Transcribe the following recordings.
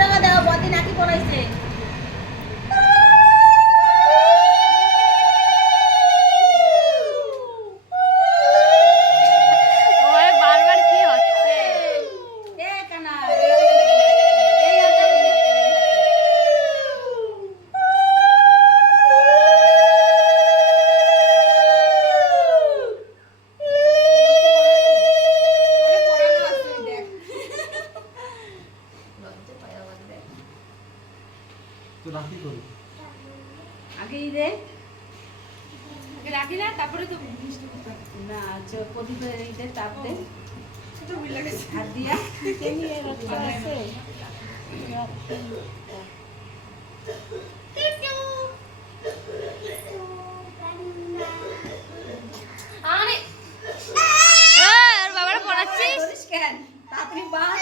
টাকা দাও, বদি নাকি পড়াইছে। আগেই দে, আগে রাখি না, তারপরে তো না প্রদীপের এই দে, তাপ দে, হাত দিয়া আছে। বাবারা পড়াচ্ছিস কেন? তাড়াতাড়ি বাদ।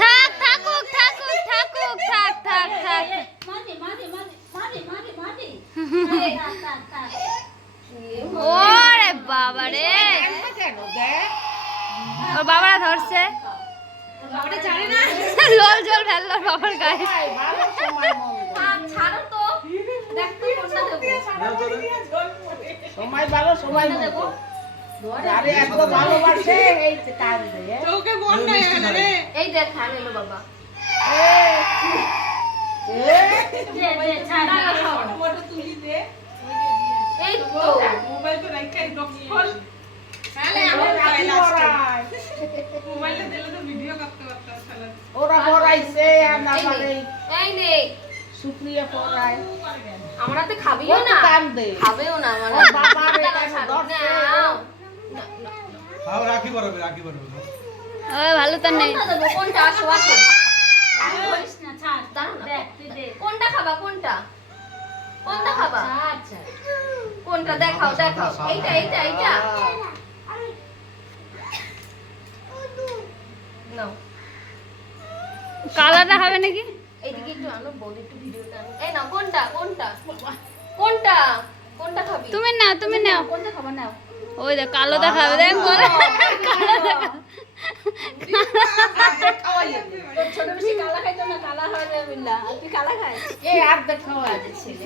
থাক থাকুক থাকুক থাকুক থাক থাক থাক ওরে বাবা রে, ওর বাবারা ধরছে, লল জল ফেললো বাবার গায়ে। ছাড়ো তো, দেখতে সময় ভালো, সময় দেবো। আরে এত ভালোবাসে এই টান দে। চোখে বল না রে। এই দেখ খান এলো বাবা। মোটো তুলি দে। এই তো মোবাইল তো রাখাই ডক্টর। তাহলে আমি মোবাইলে দিলে তো ভিডিও করতে পারতাম শালা। ওরা পড়াইছে আর না পারে। এই নে শুক্রিয়া পড়ায়। আমরা তো খাবিও না। টান দে। খাবেও না আমরা। বাবা রে কেন ধরছে? হাও রাখি পড়াবে, রাখি পড়াবে। ও ভালো তো নেই। কোনটা আসো আসো। বলিস না ছাড়। দেখ তুই দে। কোনটা খাবা কোনটা? কোনটা খাবা? আচ্ছা। কোনটা দেখাও দেখাও। এইটা এইটা এইটা। নাও। কালারটা হবে নাকি? এইদিকে একটু আনো, বল একটু ভিডিওটা আনো। এই নাও কোনটা কোনটা? কোনটা? কোনটা খাবি? তুমি নাও, তুমি নাও। কোনটা খাবা নাও? ওই দেখ কালো দেখাবে, দেখ কালো দেখা। তোর ছোট বেশি কালা খাইতো না, কালা হয়ে যাবে বিল্লা। তুই কালা খাস? এই আর দেখাও আজ ছেলে।